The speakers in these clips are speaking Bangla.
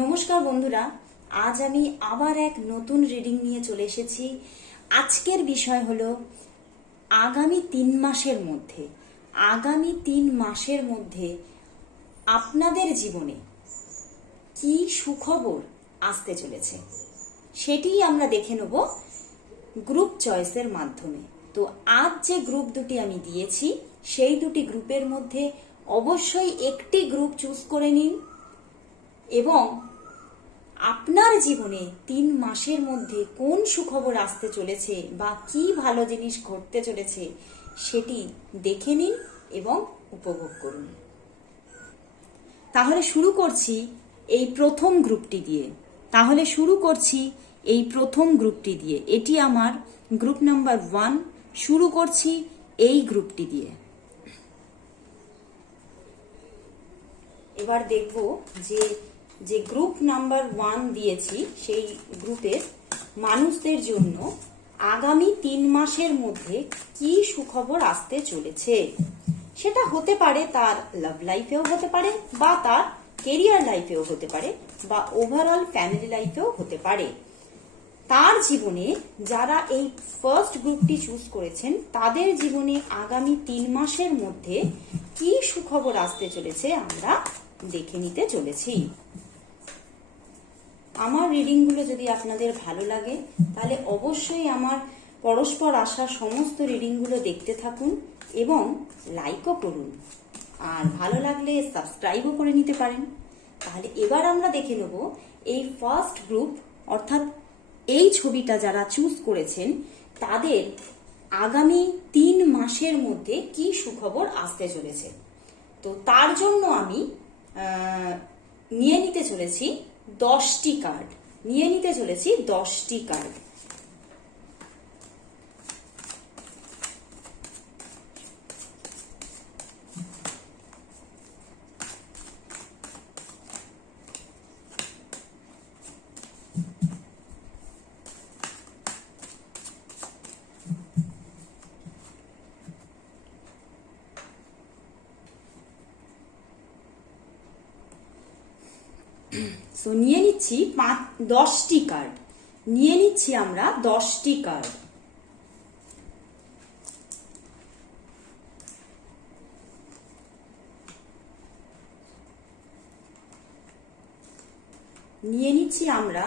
নমস্কার বন্ধুরা, আজ আমি আবার এক নতুন রিডিং নিয়ে চলে এসেছি। আজকের বিষয় হলো আগামী 3 মাসের মধ্যে আপনাদের জীবনে কি সুখবর আসতে চলেছে সেটিই আমরা দেখে নেব গ্রুপ চয়েসের মাধ্যমে। তো আজ যে গ্রুপ দুটি আমি দিয়েছি সেই দুটি গ্রুপের মধ্যে অবশ্যই একটি গ্রুপ চুজ করে নিন এবং আপনার জীবনে 3 মাসের মধ্যে কোন সুখবর আসতে চলেছে বা কি ভালো জিনিস ঘটতে চলেছে সেটি দেখে নিন এবং উপভোগ করুন। তাহলে শুরু করছি এই প্রথম গ্রুপটি দিয়ে। এটি আমার গ্রুপ নাম্বার 1। শুরু করছি এই গ্রুপটি দিয়ে। এবার দেখব যে গ্রুপ নাম্বার 1 দিয়েছি সেই গ্রুপের মানুষদের জন্য আগামী 3 মাসের মধ্যে কি সুখবর আসতে চলেছে। সেটা হতে পারে তার লাভ লাইফেও হতে পারে, বা তার কেরিয়ার লাইফেও হতে পারে, বা ওভারঅল ফ্যামিলি লাইফেও হতে পারে। তার জীবনে যারা এই ফার্স্ট গ্রুপটি চুজ করেছেন তাদের জীবনে আগামী 3 মাসের মধ্যে কি সুখবর আসতে চলেছে আমরা দেখে নিতে চলেছি। আমার রিডিংগুলো যদি আপনাদের ভালো লাগে তাহলে অবশ্যই আমার পরস্পর আসা সমস্ত রিডিংগুলো দেখতে থাকুন এবং লাইকও করুন, আর ভালো লাগলে সাবস্ক্রাইবও করে নিতে পারেন। তাহলে এবার আমরা দেখে নেব এই ফার্স্ট গ্রুপ, অর্থাৎ এই ছবিটা যারা চুজ করেছেন তাদের আগামী 3 মাসের মধ্যে কি সুখবর আসতে চলেছে। তো তার জন্য আমি নিয়ে নিতে চলেছি 10টি কার্ড। তো নিয়ে নিচ্ছি 10টি কার্ড। আমরা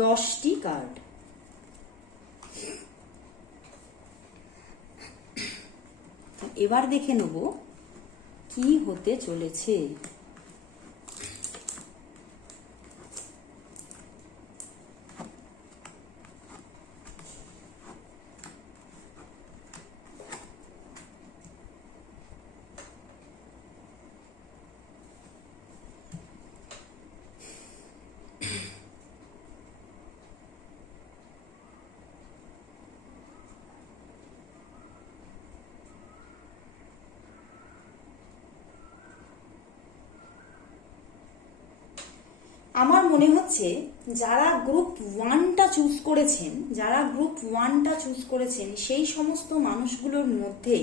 10টি কার্ড। এবার দেখে নেব কি হতে চলেছে। আমার মনে হচ্ছে যারা গ্রুপ 1টা চুজ করেছেন সেই সমস্ত মানুষগুলোর মধ্যে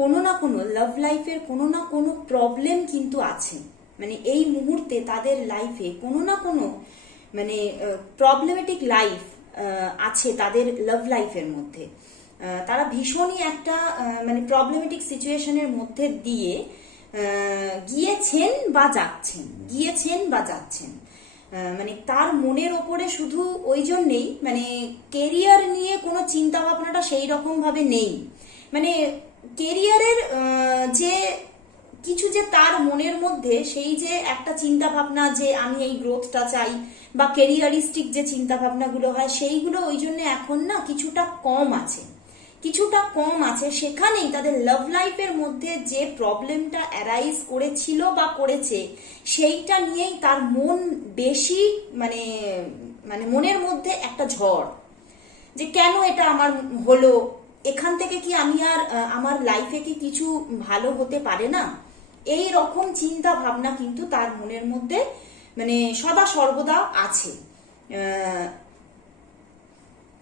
কোনো না কোনো লাভ লাইফের কোনো না কোনো প্রবলেম কিন্তু আছে। মানে এই মুহূর্তে তাদের লাইফে কোনো না কোনো মানে প্রবলেমেটিক লাইফ আছে তাদের লাভ লাইফের মধ্যে। তারা ভীষণই একটা মানে প্রবলেমেটিক সিচুয়েশনের মধ্যে দিয়ে গিয়েছেন বা যাচ্ছেন। মানে তার মনের ওপরে শুধু ওই জন্যেই মানে কেরিয়ার নিয়ে কোনো চিন্তা ভাবনাটা সেই রকম ভাবে নেই। মানে কেরিয়ারের যে কিছু যে তার মনের মধ্যে সেই যে একটা চিন্তা ভাবনা যে আমি এই গ্রোথটা চাই বা কেরিয়ারিস্টিক যে চিন্তা ভাবনাগুলো হয় সেইগুলো ওই জন্য এখন না কিছুটা কম আছে। সেখানেই তাদের লাভ লাইফের মধ্যে যে প্রবলেমটা অ্যারাইজ করেছিল বা করেছে সেইটা নিয়েই তার মন বেশি মানে মনের মধ্যে একটা ঝড়, যে কেন এটা আমার হলো, এখান থেকে কি আমি আর আমার লাইফে কি কিছু ভালো হতে পারে না, এই রকম চিন্তা ভাবনা কিন্তু তার মনের মধ্যে মানে সদা সর্বদা আছে।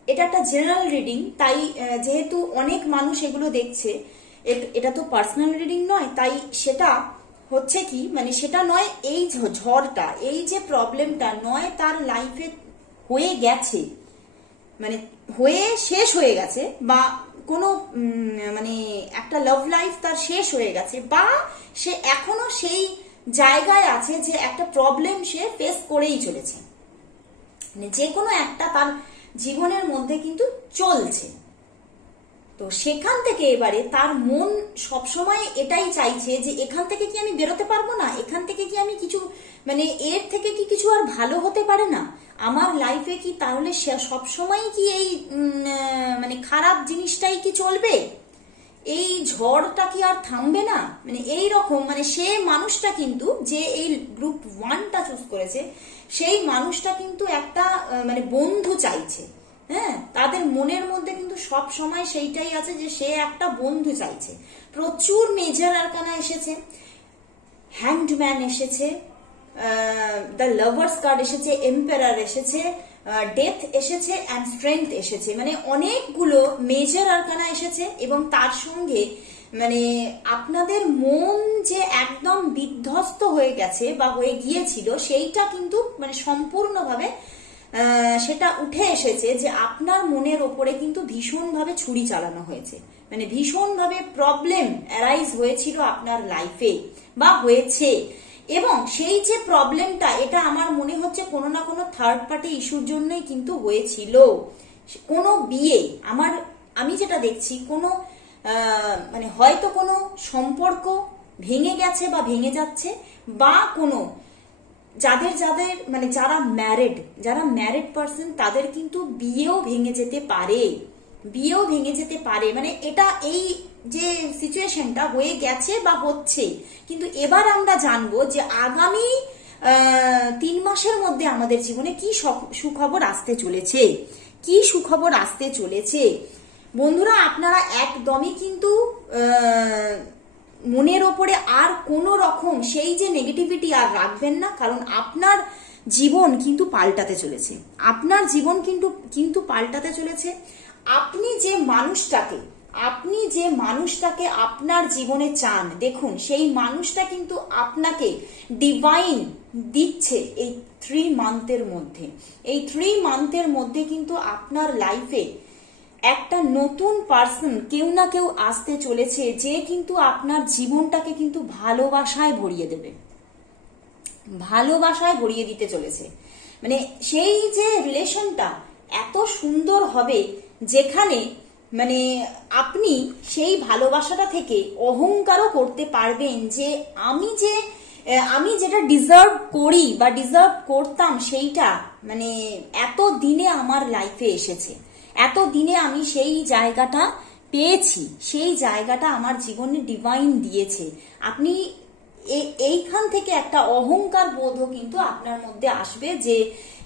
এটা একটা জেনারেল রিডিং, তাই যেহেতু অনেক মানুষ এগুলো দেখছে, এটা তো পার্সোনাল রিডিং নয়, তাই সেটা হচ্ছে কি, মানে সেটা নয় এই ঝড়টা, এই যে প্রবলেমটা নয় তার লাইফে হয়ে গেছে, মানে হয়ে শেষ হয়ে গেছে, বা কোনো মানে একটা লাভ লাইফ তার শেষ হয়ে গেছে, বা সে এখনো সেই জায়গায় আছে যে একটা প্রবলেম সে ফেস করেই চলেছে, মানে যে কোনো একটা তার জীবনের মধ্যে কিন্তু চলছে। তো সেখান থেকে এবারে তার মন সবসময় এটাই চাইছে যে এখান থেকে কি আমি বেরোতে পারবো না, এখান থেকে কি আমি কিছু, মানে এর থেকে কি কিছু আর ভালো হতে পারে না আমার লাইফে, কি তাহলে সবসময় কি এই মানে খারাপ জিনিসটাই কি চলবে, এই ঝড়টা কি আর থামবে না, মানে এই রকম, মানে সে মানুষটা কিন্তু যে এই গ্রুপ 1টা চুজ করেছে, সেই মানুষটা কিন্তু একটা মানে বন্ধু চাইছে। হ্যাঁ, তাদের মনের মধ্যে কিন্তু সব সময় সেইটাই আছে যে সে একটা বন্ধু চাইছে। প্রচুর মেজর আরকানা এসেছে, হ্যান্ডম্যান এসেছে, দ্য লাভার্স কার্ড এসেছে, এম্পারার এসেছে, ডেথ এসেছে, অ্যান্ড স্ট্রেংথ এসেছে, মানে অনেকগুলো মেজর আরকানা এসেছে। এবং তার সঙ্গে মানে আপনাদের মন যে একদম বিধ্বস্ত হয়ে গেছে বা হয়ে গিয়েছিল, সেইটা কিন্তু মানে সম্পূর্ণভাবে সেটা উঠে এসেছে যে আপনার মনের ওপরে কিন্তু ভীষণভাবে ছুরি চালানো হয়েছে, মানে ভীষণভাবে প্রবলেম অ্যারাইজ হয়েছিল আপনার লাইফে বা হয়েছে। এবং সেই যে প্রবলেমটা, এটা আমার মনে হচ্ছে কোনো না কোনো থার্ড পার্টি ইস্যুর জন্যই কিন্তু হয়েছিল। কোনো বিয়ে, আমি যেটা দেখছি, কোনো মানে হয়তো কোনো সম্পর্ক ভেঙে গেছে বা ভেঙে যাচ্ছে, বা কোনো যাদের মানে যারা ম্যারিড পার্সন, তাদের কিন্তু বিয়েও ভেঙে যেতে পারে, মানে এটা এই যে সিচুয়েশনটা হয়ে গেছে বা হচ্ছে। কিন্তু এবার আমরা জানবো যে আগামী 3 মাসের মধ্যে আমাদের জীবনে কি সুখবর আসতে চলেছে। বন্ধুরা, আপনারা একদমই কিন্তু মনের ওপরে আর কোনো রকম সেই যে নেগেটিভিটি আর রাখবেন না, কারণ আপনার জীবন কিন্তু পাল্টাতে চলেছে, পাল্টাতে চলেছে। আপনি যে মানুষটাকে আপনার জীবনে চান, দেখুন সেই মানুষটা কিন্তু আপনাকে ডিভাইন দিচ্ছে এই 3 মান্থের মধ্যে। এই 3 মান্থের মধ্যে কিন্তু আপনার লাইফে একটা নতুন পার্সন, কেউ না কেউ আসতে চলেছে, যে কিন্তু আপনার জীবনটাকে কিন্তু ভালোবাসায় ভরিয়ে দিতে চলেছে। মানে সেই যে রিলেশনটা এত সুন্দর হবে, যেখানে মানে আপনি সেই ভালোবাসাটা থেকে অহংকারও করতে পারবেন যে আমি যেটা ডিজার্ভ করি বা ডিজার্ভ করতাম, সেইটা মানে এত দিনে আমার লাইফে এসেছে, এত দিনে আমি সেই জায়গাটা পেয়েছি, সেই জায়গাটা আমার জীবনে ডিভাইন দিয়েছে। আপনি এইখান থেকে একটা অহংকার বোধও কিন্তু আপনার মধ্যে আসবে যে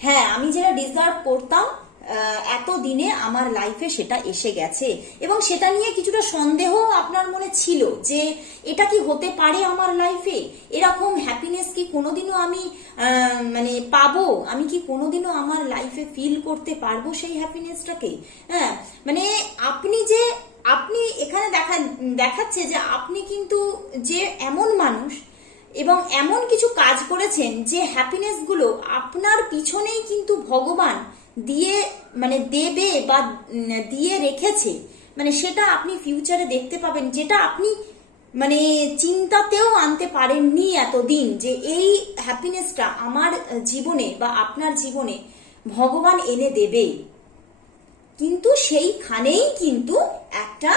হ্যাঁ, আমি যেটা ডিজার্ভ করতাম এত দিনে আমার লাইফে সেটা এসে গেছে। এবং সেটা নিয়ে কিছুটা সন্দেহ আপনার মনে ছিল যে এটা কি হতে পারে আমার লাইফে, এরকম হ্যাপিনেস কি কোনোদিনও আমি মানে পাবো, আমি কি কোনোদিনও আমার লাইফে ফিল করতে পারবো সেই হ্যাপিনেসটাকে। হ্যাঁ, মানে আপনি এখানে দেখাচ্ছে যে আপনি কিন্তু যে এমন মানুষ এবং এমন কিছু কাজ করেছেন যে হ্যাপিনেস গুলো আপনার পিছনেই কিন্তু ভগবান দেবে বা দিয়ে রেখেছে। মানে সেটা আপনি ফিউচারে দেখতে পাবেন, যেটা আপনি মানে চিন্তাতেও আনতে পারেননি এতদিন, যে এই হ্যাপিনেসটা আমার জীবনে বা আপনার জীবনে ভগবান এনে দেবে। কিন্তু সেইখানেই কিন্তু একটা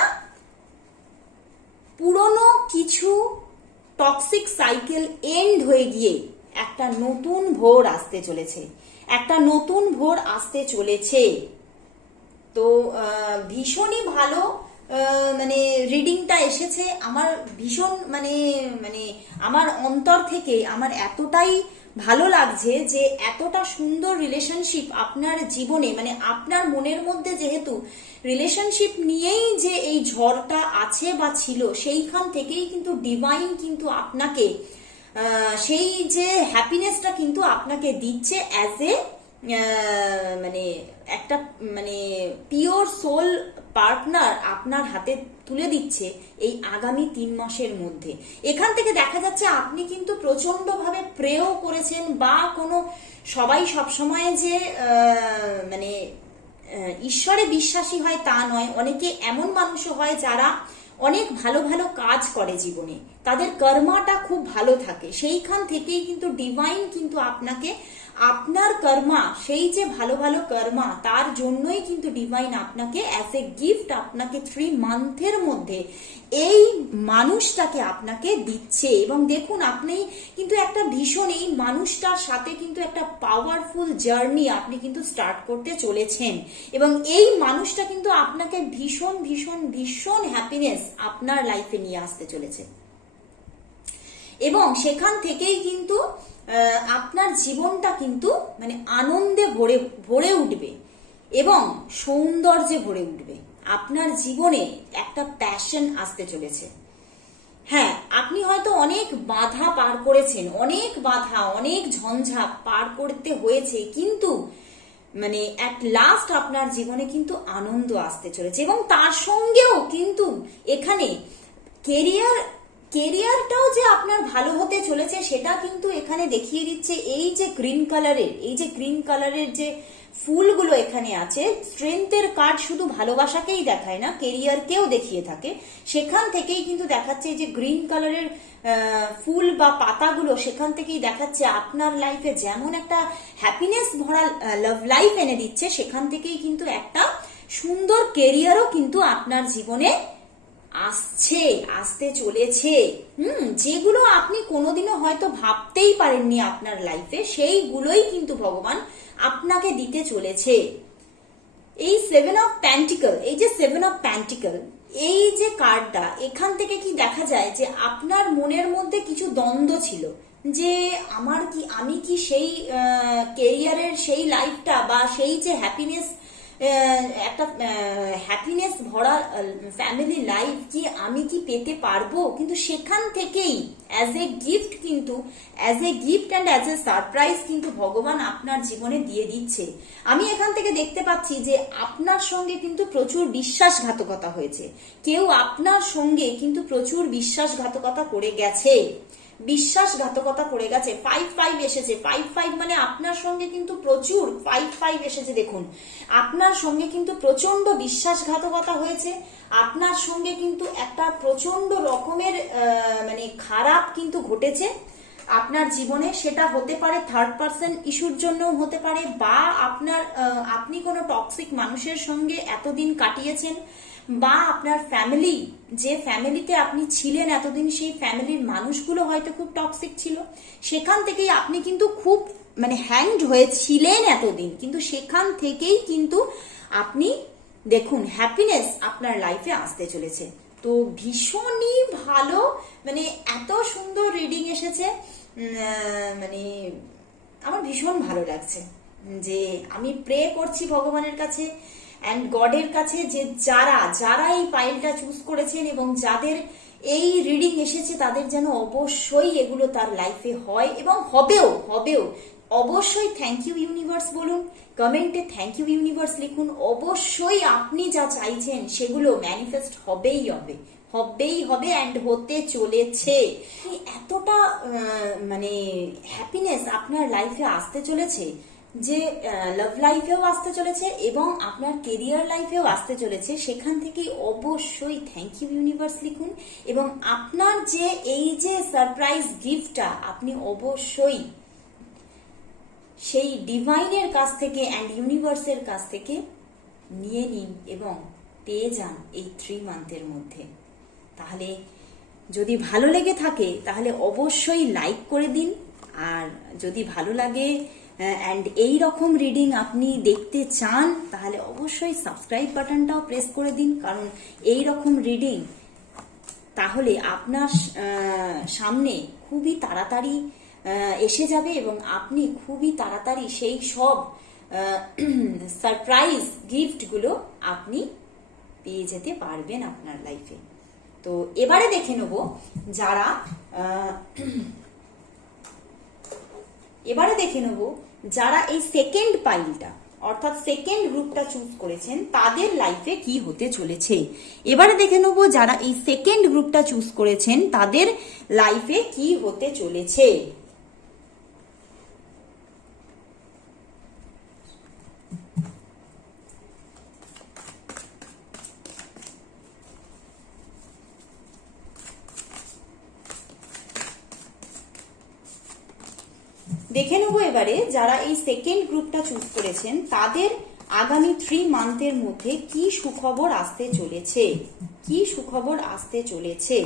পুরনো কিছু টক্সিক সাইকেল এন্ড হয়ে গিয়ে একটা নতুন ভোর আসতে চলেছে। তো ভীষণই ভালো মানে রিডিংটা এসেছে আমার, ভীষণ মানে আমার অন্তর থেকে আমার এতটাই ভালো লাগছে যে এতটা সুন্দর রিলেশনশিপ আপনার জীবনে, মানে আপনার মনের মধ্যে যেহেতু রিলেশনশিপ নিয়েই যে এই ঝড়টা আছে বা ছিল, সেইখান থেকেই কিন্তু ডিভাইন কিন্তু আপনাকে সেই যে হ্যাপিনেসটা কিন্তু আপনাকে দিচ্ছে অ্যাজ এ মানে একটা মানে পিওর সোল পার্টনার আপনার হাতে তুলে দিচ্ছে এই আগামী 3 মাসের মধ্যে। এখান থেকে দেখা যাচ্ছে আপনি কিন্তু প্রচন্ড ভাবে প্রেও করেছেন, বা কোনো সবাই সবসময় যে মানে ঈশ্বরে বিশ্বাসী হয় তা নয়, অনেকে এমন মানুষও হয় যারা অনেক ভালো ভালো কাজ করে জীবনে, তাদের কর্মাটা খুব ভালো থাকে, সেইখান থেকেই কিন্তু ডিভাইন কিন্তু আপনাকে আপনার কর্মা, সেই যে ভালো ভালো কর্মা, তার জন্যই কিন্তু ডিভাইন আপনাকে অ্যাজ এ গিফট আপনাকে 3 মান্থের মধ্যে এই মানুষটাকে আপনাকে দিচ্ছে। এবং দেখুন, আপনি কিন্তু একটা ভীষণ এই মানুষটার সাথে কিন্তু একটা পাওয়ারফুল জার্নি আপনি কিন্তু স্টার্ট করতে চলেছেন, এবং এই মানুষটা কিন্তু আপনাকে ভীষণ ভীষণ ভীষণ হ্যাপিনেস আপনার লাইফে নিয়ে আসতে চলেছে, এবং সেখান থেকেই কিন্তু আপনার জীবনটা কিন্তু মানে আনন্দে ভরে উঠবে এবং সৌন্দর্যে ভরে উঠবে। আপনার জীবনে একটা প্যাশন আসতে চলেছে। হ্যাঁ, আপনি হয়তো অনেক বাধা পার করেছেন, অনেক বাধা, অনেক ঝঞ্ঝাট পার করতে হয়েছে, কিন্তু মানে অ্যাট লাস্ট আপনার জীবনে কিন্তু আনন্দ আসতে চলেছে। এবং তার সঙ্গেও কিন্তু এখানে কেরিয়ারটাও যে আপনার ভালো হতে চলেছে সেটা কিন্তু এখানে দেখিয়ে দিচ্ছে। এই যে গ্রিন কালারের যে ফুলগুলো এখানে আছে, স্ট্রেংথের কার্ড শুধু ভালোবাসাকেই দেখায় না, কেরিয়ারকেও দেখিয়ে থাকে। সেখান থেকেই কিন্তু দেখাচ্ছে যে গ্রিন কালারের ফুল বা পাতাগুলো, সেখান থেকেই দেখাচ্ছে আপনার লাইফে যেমন একটা হ্যাপিনেস ভরা লাভ লাইফ এনে দিচ্ছে, সেখান থেকেই কিন্তু একটা সুন্দর কেরিয়ারও কিন্তু আপনার জীবনে আসতে চলেছে। যেগুলো আপনি কোনোদিনও হয়তো ভাবতেই পারেননি আপনার লাইফে, সেইগুলোই কিন্তু ভগবান আপনাকে দিতে চলেছে। এই 7 অফ প্যান্টিকল, এই যে 7 অফ প্যান্টিকল, এই যে কার্ডটা, এখান থেকে কি দেখা যায় যে আপনার মনের মধ্যে কিছু দ্বন্দ্ব ছিল, যে আমি কি সেই কেরিয়ারের সেই লাইফটা বা সেই যে একটা হ্যাপিনেস ভরা ফ্যামিলি লাইফ কি আমি কি পেতে পারবো। কিন্তু সেখান থেকেই as a gift and as a surprise কিন্তু ভগবান আপনার জীবনে দিয়ে দিচ্ছে। আমি এখান থেকে দেখতে পাচ্ছি যে আপনার সঙ্গে কিন্তু প্রচুর বিশ্বাসঘাতকতা হয়েছে, কেউ আপনার সঙ্গে কিন্তু প্রচুর বিশ্বাসঘাতকতা করে গেছে। 5-5 এসেছে। 5-5 মানে আপনার সঙ্গে কিন্তু প্রচুর 5-5 এসেছে। দেখুন, আপনার সঙ্গে কিন্তু প্রচন্ড বিশ্বাসঘাতকতা হয়েছে, আপনার সঙ্গে কিন্তু একটা প্রচন্ড রকমের মানে খারাপ কিন্তু ঘটেছে আপনার জীবনে। সেটা হতে পারে থার্ড পার্সন ইস্যুর জন্যও হতে পারে, বা আপনি কোনো টক্সিক মানুষের সঙ্গে এতদিন কাটিয়েছেন, বা আপনার ফ্যামিলি, যে ফ্যামিলিতে আপনি ছিলেন এতদিন, সেই ফ্যামিলির মানুষগুলো হয়তো খুব টক্সিক ছিল। সেখান থেকেই আপনি কিন্তু খুব মানে হ্যাংড হয়েছিলেন এতদিন, কিন্তু সেখান থেকেই কিন্তু আপনি দেখুন হ্যাপিনেস আপনার লাইফে আসতে চলেছে। তো ভীষণই ভালো, মানে এত সুন্দর রিডিং এসেছে, মানে আমার ভীষণ ভালো লাগছে। যে আমি প্রে করছি ভগবানের কাছে অ্যান্ড গডের কাছে, যে যারা এই পাইলটা চুজ করেছেন এবং যাদের এই রিডিং এসেছে, তাদের যেন অবশ্যই এগুলো তার লাইফে হয় এবং হবেও। অবশ্যই থ্যাংক ইউ ইউনিভার্স বলুন, কমেন্টে থ্যাংক ইউ ইউনিভার্স লিখুন। অবশ্যই আপনি যা চাইছেন সেগুলো ম্যানিফেস্ট হবেই অ্যান্ড হতে চলেছে। এতটা মানে হ্যাপিনেস আপনার লাইফে আসতে চলেছে, যে লাভ লাইফেও আসতে চলেছে এবং আপনার কেরিয়ার লাইফেও আসতে চলেছে। সেখান থেকে অবশ্যই থ্যাংক ইউ ইউনিভার্স লিখুন, এবং আপনার যে এই যে সারপ্রাইজ গিফটটা আপনি অবশ্যই সেই ডিভাইনের কাছ থেকে অ্যান্ড ইউনিভার্সের কাছ থেকে নিয়ে নিন এবং পেয়ে যান এই 3 মান্থের মধ্যে। তাহলে যদি ভালো লেগে থাকে তাহলে অবশ্যই লাইক করে দিন, আর যদি ভালো লাগে অ্যান্ড এই রকম রিডিং আপনি দেখতে চান তাহলে অবশ্যই সাবস্ক্রাইব বাটনটাও প্রেস করে দিন, কারণ এই রকম রিডিং তাহলে আপনার সামনে খুবই তাড়াতাড়ি এসে যাবে এবং আপনি খুবই তাড়াতাড়ি সেই সব সারপ্রাইজ গিফটগুলো আপনি পেয়ে যেতে পারবেন আপনার লাইফে। তো এবারে দেখে নেব যারা এই সেকেন্ড পাইলটা অর্থাৎ সেকেন্ড গ্রুপটা চুজ করেছেন তাদের লাইফে কি হতে চলেছে। এবারে দেখে নেবো যারা এই সেকেন্ড গ্রুপটা চুজ করেছেন তাদের লাইফে কি হতে চলেছে। দেখে নেবো এবারে যারা এই সেকেন্ড গ্রুপটা চুজ করেছেন তাদের আগামী 3 মান্থের মধ্যে কি সুখবর আসতে চলেছে, কি সুখবর আসতে চলেছে।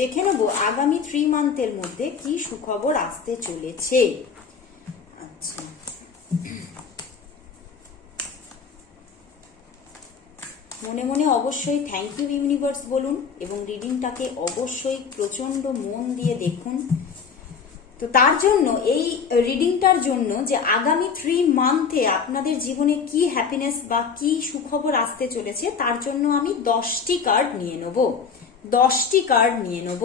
দেখে নেব আগামী 3 মান্থের মধ্যে কি সুখবর আসতে চলেছে। আচ্ছা, মনে মনে অবশ্যই থ্যাংক ইউ ইউনিভার্স বলুন এবং রিডিংটাকে অবশ্যই প্রচন্ড মন দিয়ে দেখুন। তো তার জন্য এই রিডিংটার জন্য যে আগামী 3 মান্থে আপনাদের জীবনে কি হ্যাপিনেস বা কি সুখবর আসতে চলেছে তার জন্য আমি 10টি কার্ড নিয়ে নেব, 10টি কার্ড নিয়ে নেব।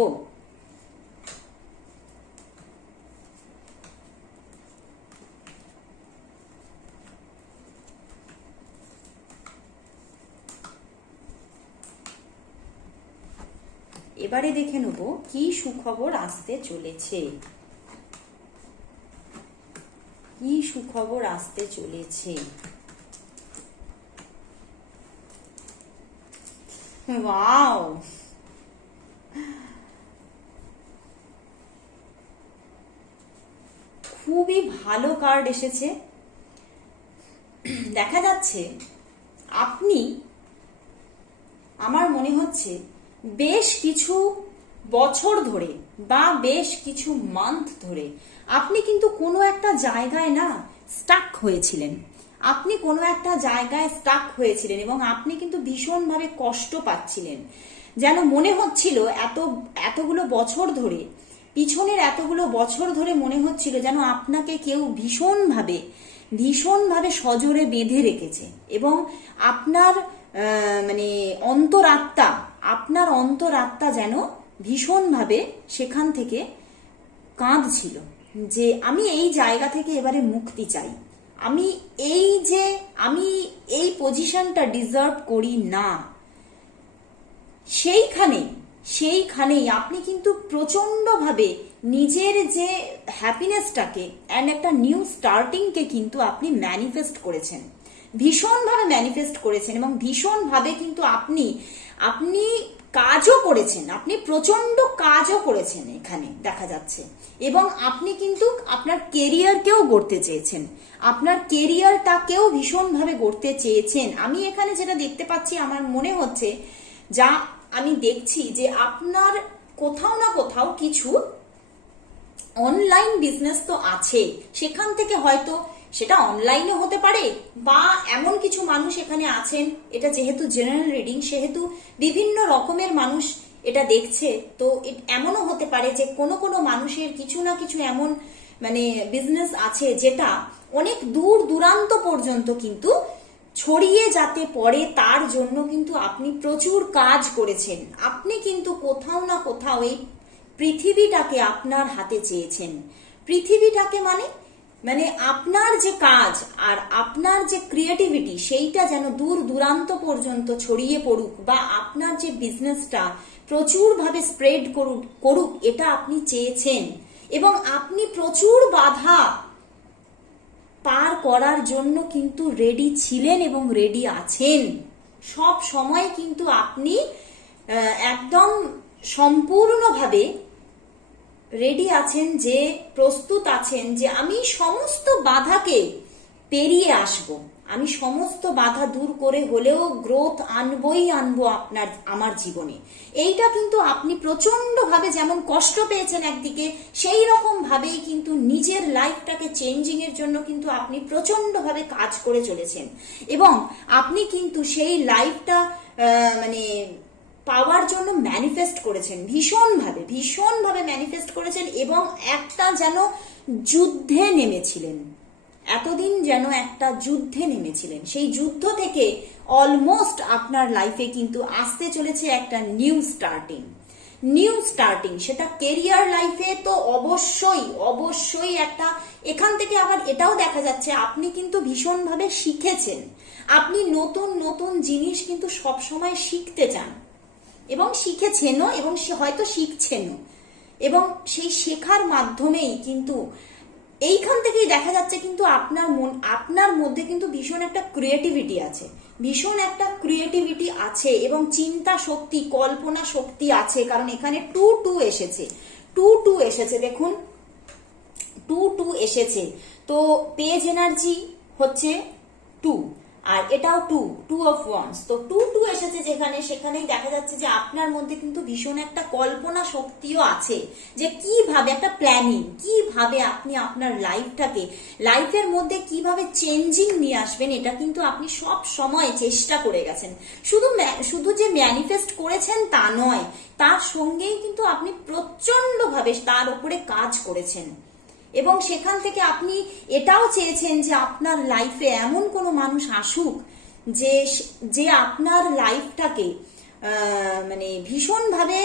এবারে দেখে নেব কি সুখবর আসতে চলেছে, কি সুখবর আসতে চলেছে। ওয়াও, খুবই ভালো কার্ড এসেছে। দেখা যাচ্ছে আপনি, আমার মনে হচ্ছে বেশ কিছু বছর ধরে বা বেশ কিছু মান্থ ধরে আপনি কিন্তু কোনো একটা জায়গায় না স্টাক হয়েছিলেন, আপনি কোনো একটা জায়গায় স্টাক হয়েছিলেন এবং আপনি কিন্তু ভীষণভাবে কষ্ট পাচ্ছিলেন। যেন মনে হচ্ছিল এতগুলো বছর ধরে, পিছনের এতগুলো বছর ধরে মনে হচ্ছিল যেন আপনাকে কেউ ভীষণভাবে সজোরে বেঁধে রেখেছে এবং আপনার মানে অন্তরাত্মা যেন ভীষণভাবে সেখান থেকে কাঁদছিল যে আমি এই জায়গা থেকে এবারে মুক্তি চাই, আমি এই পজিশনটা ডিজার্ভ করি না। সেইখানেই আপনি কিন্তু প্রচন্ডভাবে নিজের যে হ্যাপিনেসটাকে অ্যান্ড একটা নিউ স্টার্টিংকে কিন্তু আপনি ম্যানিফেস্ট করেছেন, ভীষণভাবে ম্যানিফেস্ট করেছেন এবং ভীষণভাবে কিন্তু আপনি কাজও করেছেন, আপনি প্রচন্ড কাজও করেছেন এখানে দেখা যাচ্ছে। এবং আপনি কিন্তু আপনার কেরিয়ারকেও গড়তে চেয়েছেন, আপনার কেরিয়ারটাকেও ভীষণভাবে গড়তে চেয়েছেন। আমি এখানে যেটা দেখতে পাচ্ছি, আমার মনে হচ্ছে যা আমি দেখছি যে আপনার কোথাও না কোথাও কিছু অনলাইন বিজনেস তো আছে, সেখান থেকে হয়তো সেটা অনলাইনে হতে পারে বা এমন কিছু মানুষ এখানে আছেন, এটা যেহেতু জেনারেল রিডিং সেহেতু বিভিন্ন রকমের মানুষ এটা দেখছে, তো এমনও হতে পারে যে কোনো মানুষের কিছু না কিছু এমন মানে বিজনেস আছে যেটা অনেক দূর দূরান্ত পর্যন্ত কিন্তু ছড়িয়ে যাতে পড়ে, তার জন্য কিন্তু আপনি প্রচুর কাজ করেছেন। আপনি কিন্তু কোথাও না কোথাও এই পৃথিবীটাকে আপনার হাতে চেয়েছেন। পৃথিবীটাকে মানে আপনার যে কাজ আর আপনার যে ক্রিয়েটিভিটি সেইটা যেন দূর দূরান্ত পর্যন্ত ছড়িয়ে পড়ুক বা আপনার যে বিজনেসটা প্রচুরভাবে স্প্রেড করুক এটা আপনি চেয়েছেন এবং আপনি প্রচুর বাধা পার করার জন্য কিন্তু রেডি ছিলেন এবং রেডি আছেন। সব সময় কিন্তু আপনি একদম সম্পূর্ণভাবে রেডি আছেন, যে প্রস্তুত আছেন যে আমি সমস্ত বাধাকে পেরিয়ে আসব, আমি সমস্ত বাধা দূর করে হলেও গ্রোথ আনবই আনবো আমার জীবনে। এইটা কিন্তু আপনি প্রচন্ড ভাবে যেমন কষ্ট পেয়েছেন একদিকে, সেই রকম ভাবেই কিন্তু নিজের লাইফটাকে চেঞ্জিং এর জন্য কিন্তু আপনি প্রচন্ড ভাবে কাজ করে চলেছেন, এবং আপনি কিন্তু সেই লাইফটা মানে পাওয়ার জন্য ম্যানিফেস্ট করেছেন, ভীষণ ভাবে ম্যানিফেস্ট করেছেন, এবং একটা যেন যুদ্ধে নেমেছিলেন, এতদিন যেন একটা যুদ্ধে নেমেছিলেন। সেই যুদ্ধ থেকে অলমোস্ট আপনার লাইফে কিন্তু আসতে চলেছে একটা নিউ স্টার্টিং, সেটা কেরিয়ার লাইফে তো অবশ্যই একটা। এখান থেকে আবার এটাও দেখা যাচ্ছে আপনি কিন্তু ভীষণভাবে শিখেছেন, আপনি নতুন জিনিস কিন্তু সবসময় শিখতে চান, এবং শিখেছেনও, এবং হয়তো শিখছেনও, এবং সেই শেখার মাধ্যমেই কিন্তু এইখান থেকেই দেখা যাচ্ছে কিন্তু আপনার মধ্যে কিন্তু ভীষণ একটা ক্রিয়েটিভিটি আছে, এবং চিন্তা শক্তি, কল্পনা শক্তি আছে, কারণ এখানে 2 এসেছে, দেখুন 2 এসেছে, তো পেজ এনার্জি হচ্ছে 2, আর এটাও 2 অফ ওয়ান্স, তো 2 এসেছে যেখানে, সেখানেই দেখা যাচ্ছে যে আপনার মধ্যে কিন্তু ভীষণ একটা কল্পনা শক্তিও আছে, যে কিভাবে একটা প্ল্যানিং, কিভাবে আপনি আপনার লাইফের মধ্যে কিভাবে চেঞ্জিং নিয়ে আসবেন, এটা কিন্তু আপনি সব সময় চেষ্টা করে গেছেন। শুধু যে ম্যানিফেস্ট করেছেন তা নয়, তার সঙ্গেই কিন্তু আপনি প্রচন্ড ভাবে তার উপরে কাজ করেছেন, এবং সেখান থেকে আপনি এটাও চেয়েছেন যে আপনার লাইফে এমন কোনো মানুষ আসুক যে আপনার লাইফটাকে মানে ভীষণভাবে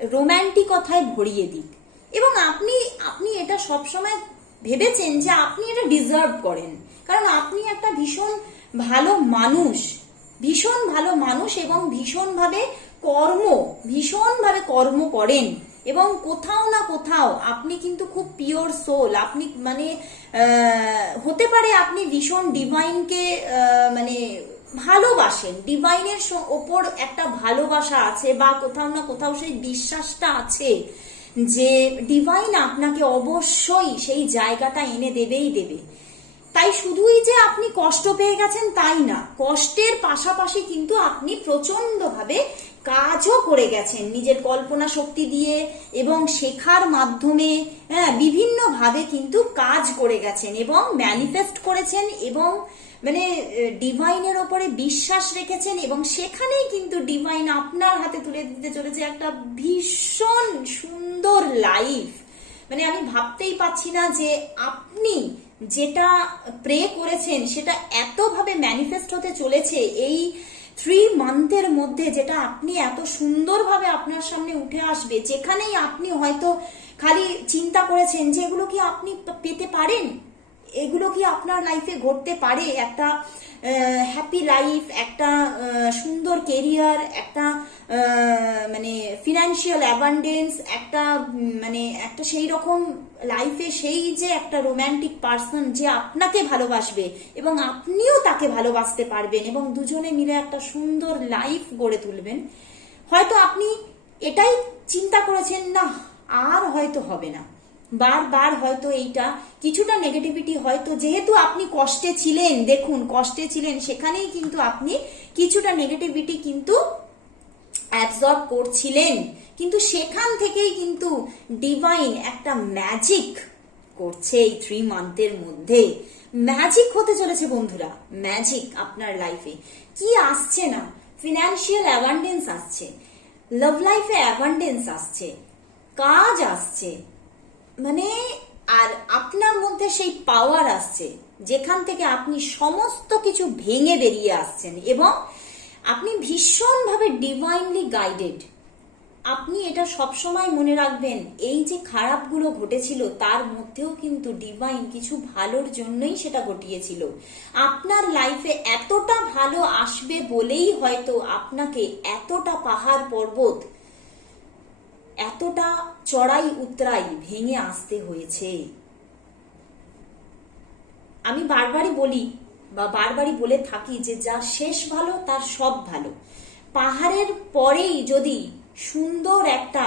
রোম্যান্টিকতায় ভরিয়ে দিক, এবং আপনি এটা সবসময় ভেবেছেন যে আপনি এটা ডিজার্ভ করেন, কারণ আপনি একটা ভীষণ ভালো মানুষ, এবং ভীষণভাবে কর্ম করেন, এবং কোথাও না কোথাও আপনি কিন্তু খুব পিওর সোল, আপনি মানে হতে পারে আপনি ভীষণ ডিভাইনকে মানে ভালোবাসেন, ডিভাইনের ওপর একটা ভালোবাসা আছে, বা কোথাও না কোথাও সেই বিশ্বাসটা আছে যে ডিভাইন আপনাকে অবশ্যই সেই জায়গাটা এনে দেবে। তাই শুধুই যে আপনি কষ্ট পেয়ে গেছেন তাই না, কষ্টের পাশাপাশি কিন্তু আপনি প্রচন্ড ভাবে কাজও করে গেছেন নিজের কল্পনা শক্তি দিয়ে, এবং শেখার মাধ্যমে বিভিন্ন ভাবে কিন্তু কাজ করে গেছেন, এবং ম্যানিফেস্ট করেছেন, এবং মানে ডিভাইনের ওপরে বিশ্বাস রেখেছেন, এবং সেখানেই কিন্তু ডিভাইন আপনার হাতে তুলে দিতে চলেছে একটা ভীষণ সুন্দর লাইফ। মানে আমি ভাবতেই পাচ্ছি না যে আপনি যেটা প্রে করেছেন সেটা এতভাবে ম্যানিফেস্ট হতে চলেছে এই 3 মান্থের মধ্যে, যেটা আপনি এত সুন্দরভাবে আপনার সামনে উঠে আসবে, যেখানেই আপনি হয়তো খালি চিন্তা করেছেন যে এগুলো কি আপনি পেতে পারেন, এগুলো কি আপনার লাইফে ঘটতে পারে, একটা হ্যাপি লাইফ, একটা সুন্দর কেরিয়ার, একটা মানে ফিনান্সিয়াল অ্যাবান্ডেন্স, একটা মানে একটা সেই রকম লাইফে সেই যে একটা রোম্যান্টিক পার্সন যে আপনাকে ভালোবাসবে এবং আপনিও তাকে ভালোবাসতে পারবেন, এবং দুজনে মিলে একটা সুন্দর লাইফ গড়ে তুলবেন। হয়তো আপনি এটাই চিন্তা করেছেন, না আর হয়তো হবে না, বারবার হয়তো এইটা কিছুটা নেগেটিভিটি, হয়তো যেহেতু আপনি কষ্টে ছিলেন, দেখুন কষ্টে ছিলেন, সেখানেই কিন্তু আপনি কিছুটা নেগেটিভিটি কিন্তু অ্যাবজর্ব করছিলেন, কিন্তু সেখান থেকেই কিন্তু ডিভাইন একটা ম্যাজিক করছে এই 3 মান্থের মধ্যে। ম্যাজিক হতে চলেছে বন্ধুরা, ম্যাজিক আপনার লাইফে কি আসছে না, ফিনান্সিয়াল অ্যাবান্ডেন্স আসছে, লাভ লাইফে অ্যাবান্ডেন্স আসছে, কাজ আসছে, মানে আর আপনার মধ্যে সেই পাওয়ার আসছে যেখান থেকে আপনি সমস্ত কিছু ভেঙে বেরিয়ে আসছেন, এবং আপনি ভীষণভাবে ডিভাইনলি গাইডেড। আপনি এটা সবসময় মনে রাখবেন, এই যে খারাপগুলো ঘটেছিল তার মধ্যেও কিন্তু ডিভাইন কিছু ভালোর জন্যই সেটা ঘটিয়েছিল। আপনার লাইফে এতটা ভালো আসবে বলেই হয়তো আপনাকে এতটা পাহাড় পর্বত, এতটা চড়াই উতরাই ভেঙে আসতে হয়েছে। আমি বারবারই বলি বা বারবারই বলে থাকি যে যার শেষ ভালো তার সব ভালো। পাহাড়ের পরেই যদি সুন্দর একটা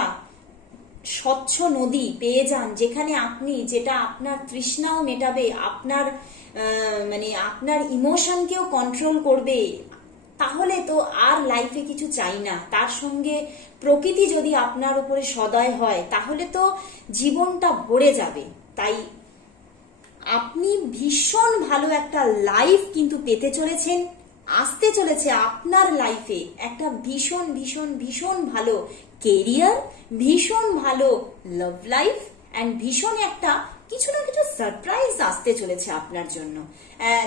স্বচ্ছ নদী পেয়ে যান, যেখানে আপনি যেটা আপনার তৃষ্ণাও মেটাবে, আপনার মানে আপনার ইমোশনকেও কন্ট্রোল করবে, তাহলে তো আর লাইফে কিছু চাই না। তার সঙ্গে প্রকৃতি যদি আপনার উপরে সদয় হয়, তাহলে তো জীবনটা ভরে যাবে। তাই আপনি ভীষণ ভালো একটা লাইফ কিন্তু পেতে চলেছেন, আসতে চলেছে আপনার লাইফে একটা ভীষণ ভীষণ ভীষণ ভালো কেরিয়ার, ভীষণ ভালো লাভ লাইফ অ্যান্ড ভীষণ একটা কিছু না কিছু সারপ্রাইজ আসতে চলেছে আপনার জন্য,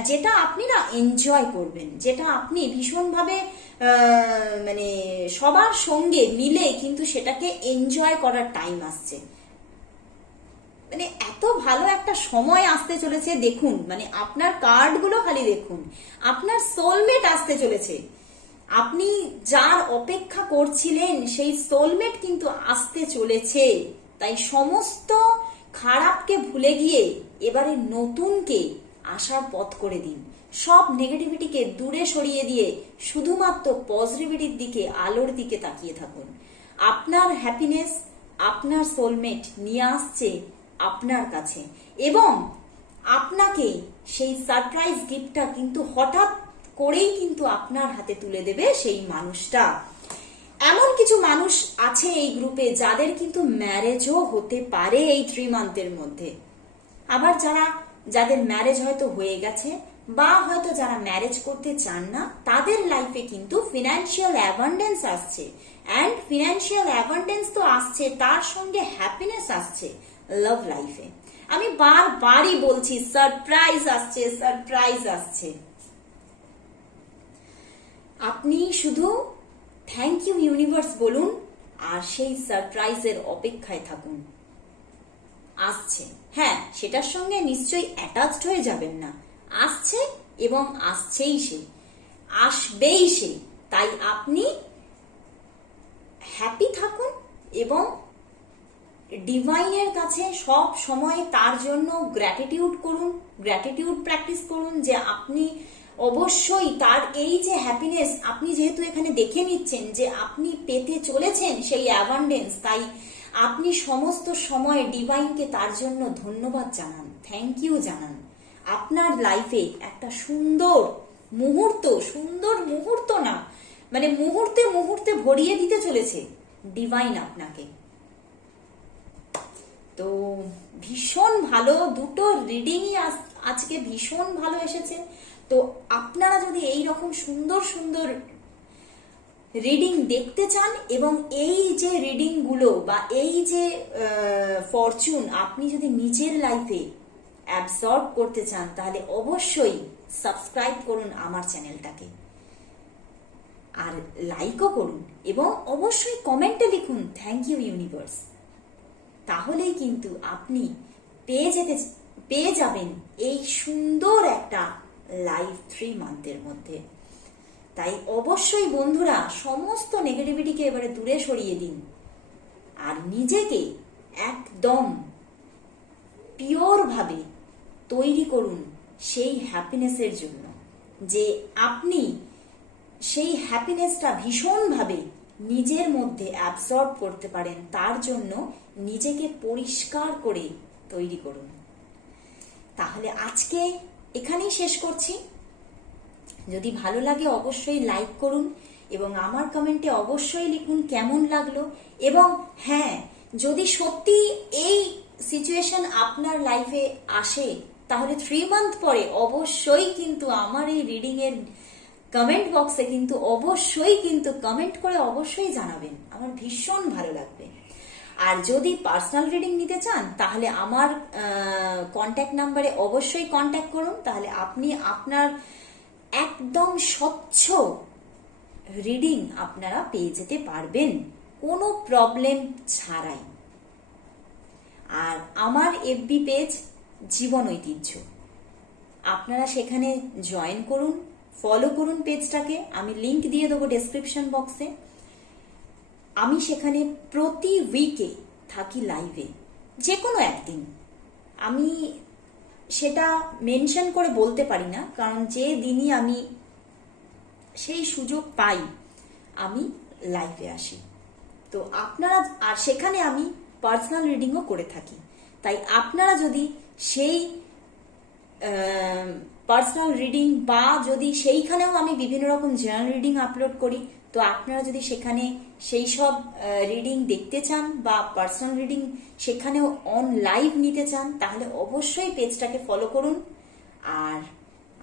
যেটা আপনি না এনজয় করবেন, যেটা আপনি ভীষণভাবে মানে সবার সঙ্গে মিলে কিন্তু সেটাকে এনজয় করার টাইম আসছে। মানে এত ভালো একটা সময় আসতে চলেছে, দেখুন মানে আপনার কার্ডগুলো খালি দেখুন, আপনার সোলমেট আসতে চলেছে। আপনি যার অপেক্ষা করছিলেন সেই সোলমেট কিন্তু আসতে চলেছে। তাই সমস্ত খারাপকে ভুলে গিয়ে এবারে নতুনকে আসার পথ করে দিন। সব নেগেটিভিটিকে দূরে সরিয়ে দিয়ে শুধুমাত্র পজিটিভিটির দিকে, আলোর দিকে তাকিয়ে থাকুন। আপনার হ্যাপিনেস আপনার সোলমেট নিয়ে আসছে আপনার কাছে, এবং আপনাকে সেই সারপ্রাইজ গিফটটা কিন্তু হঠাৎ করেই কিন্তু আপনার হাতে তুলে দেবে সেই মানুষটা। এমন কিছু মানুষ আছে এই গ্রুপে যাদের কিন্তু ম্যারেজও হতে পারে এই 3 মান্থের মধ্যে। আবার যাদের ম্যারেজ হয়তো হয়ে গেছে, বা হয়তো যারা ম্যারেজ করতে চান না, তাদের লাইফে কিন্তু ফিনান্সিয়াল অ্যাবান্ডেন্স আসছে। অ্যান্ড ফিনান্সিয়াল অ্যাবান্ডেন্স তো আসছে, তার সঙ্গে হ্যাপিনেস আসছে লাভ লাইফে। আমি বারবারই বলছি, সারপ্রাইজ আসছে, সারপ্রাইজ আসছে। আপনি শুধু থ্যাংক ইউ ইউনিভার্স বলুন আর সেই সারপ্রাইজের অপেক্ষায় থাকুন। আসছে, হ্যাঁ, সেটার সঙ্গে নিশ্চয়ই অ্যাটাচড হয়ে যাবেন না। আসছে এবং আসছেই সে, আসবেই সে। তাই আপনি হ্যাপি থাকুন এবং ডিভাইনের কাছে সব সময় তার জন্য গ্র্যাটিটিউড করুন, গ্র্যাটিটিউড প্র্যাকটিস করুন, যে আপনি অবশ্যই তার এই যে হ্যাপিনেস আপনি যেহেতু এখানে দেখে নিচ্ছেন যে আপনি পেতে চলেছেন সেই অ্যাবান্ডেন্স, তাই আপনি সমস্ত সময় ডিভাইনকে তার জন্য ধন্যবাদ জানান, থ্যাংক ইউ জানান। আপনার লাইফে একটা সুন্দর মুহূর্ত না, মানে মুহূর্তে মুহূর্তে ভরিয়ে দিতে চলেছে ডিভাইন আপনাকে। তো ভীষণ ভালো দুটো রিডিংই আজকে ভীষণ ভালো এসেছে। তো আপনারা যদি এই রকম সুন্দর সুন্দর রিডিং দেখতে চান এবং এই যে রিডিং গুলো বা এই যে ফরচুন আপনি যদি নিজের লাইফে অ্যাবসর্ব করতে চান, তাহলে অবশ্যই সাবস্ক্রাইব করুন আমার চ্যানেলটাকে, আর লাইকও করুন এবং অবশ্যই কমেন্টে লিখুন থ্যাংক ইউ ইউনিভার্স। তাহলেই কিন্তু আপনি পেয়ে যাবেন এই সুন্দর একটা লাইফ 3 মান্থের মধ্যে। তাই অবশ্যই বন্ধুরা সমস্ত নেগেটিভিটিকে এবারে দূরে সরিয়ে দিন আর নিজেকে একদম পিওর ভাবে তৈরি করুন সেই হ্যাপিনেসের জন্য, যে আপনি সেই হ্যাপিনেসটা ভীষণভাবে নিজের মধ্যে অ্যাবসর্ব করতে পারেন। তার জন্য নিজেকে পরিষ্কার করে তৈরি করুন। তাহলে আজকে এখানেই শেষ করছি। যদি ভালো লাগে অবশ্যই লাইক করুন এবং আমার কমেন্টে অবশ্যই লিখুন কেমন লাগলো। এবং হ্যাঁ, যদি সত্যি এই সিচুয়েশন আপনার লাইফে আসে, তাহলে 3 মান্থ পরে অবশ্যই কিন্তু আমার এই রিডিং এর কমেন্ট বক্সে কিন্তু অবশ্যই কিন্তু কমেন্ট করে অবশ্যই জানাবেন, আমার ভীষণ ভালো লাগবে। আর যদি পার্সোনাল রিডিং নিতে চান, তাহলে আমার কন্ট্যাক্ট নাম্বারে অবশ্যই কন্ট্যাক্ট করুন। তাহলে আপনি আপনার একদম স্বচ্ছ রিডিং আপনারা পেয়ে যেতে পারবেন কোনো প্রবলেম ছাড়াই। আর আমার এফবি পেজ জীবন ঐতিহ্য, আপনারা সেখানে জয়েন করুন, ফলো করুন পেজটাকে, আমি লিংক দিয়ে দেবো ডেসক্রিপশন বক্সে। আমি সেখানে প্রতি উইকে থাকি লাইভে, যে কোনো একদিন। আমি সেটা মেনশন করে বলতে পারি না, কারণ যে দিনই আমি সেই সুযোগ পাই আমি লাইভে আসি। তো আপনারা, আর সেখানে আমি পার্সোনাল রিডিংও করে থাকি। তাই আপনারা যদি সেই পার্সোনাল রিডিং, বা যদি সেইখানেও আমি বিভিন্ন রকম জেনারেল রিডিং আপলোড করি, তো আপনারা যদি সেখানে সেই সব রিডিং দেখতে চান বা পার্সোনাল রিডিং সেখানেও অন লাইভ নিতে চান, তাহলে অবশ্যই পেজটাকে ফলো করুন আর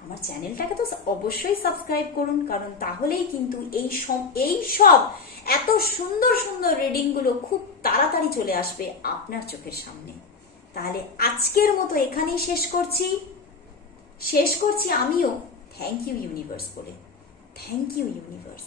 আমার চ্যানেলটাকে তো অবশ্যই সাবস্ক্রাইব করুন, কারণ তাহলেই কিন্তু এই সব এত সুন্দর সুন্দর রিডিংগুলো খুব তাড়াতাড়ি চলে আসবে আপনার চোখের সামনে। তাহলে আজকের মতো এখানেই শেষ করছি আমিও থ্যাংক ইউ ইউনিভার্স বলে। Thank you universe.